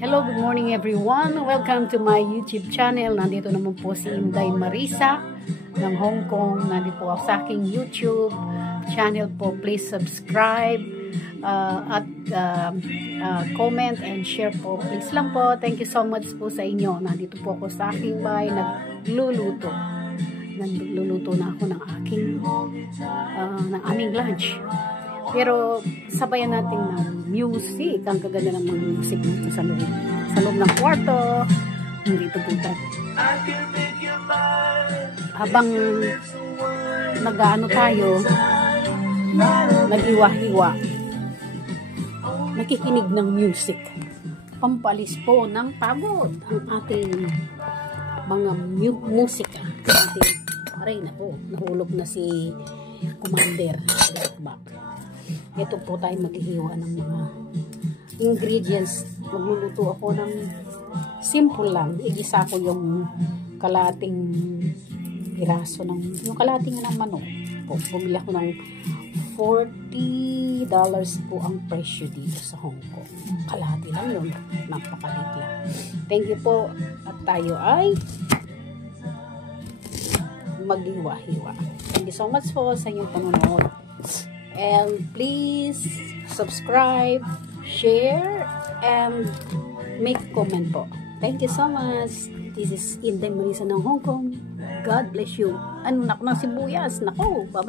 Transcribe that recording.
Hello, good morning everyone. Welcome to my YouTube channel. Nandito naman po si Inday Marisa ng Hong Kong. Nandito po ako sa aking YouTube channel po. Please subscribe at comment and share po. Please lang po. Thank you so much po sa inyo. Nandito po ako sa aking bahay. Nagluluto na ako ng aming lunch. Pero sabayan natin ng music. Ang kaganda ng mga music dito sa loob ng kwarto. Nandito po tayo. Habang nag-ano tayo, nag-iwa-hiwa, nakikinig ng music. Pampalis po ng pagod ang ating mga musika. Aray na po, nahulog na si Commander. Ito po tayo maghihiwa ng mga ingredients. Magluluto ako ng simple lang. Igisa ko yung kalating piraso yung kalating ng manok. Bumili ako ng $40 po ang presyo dito sa Hong Kong. Kalahati lang yun. Napakalit lang. Thank you po. At tayo ay maghiwa-hiwa. Thank you so much po sa inyong panonood. And please subscribe, share, and make comment po. Thank you so much. This is Inday Marisa ng Hong Kong. God bless you. Ano, naku ng sibuyas. Naku, bye-bye.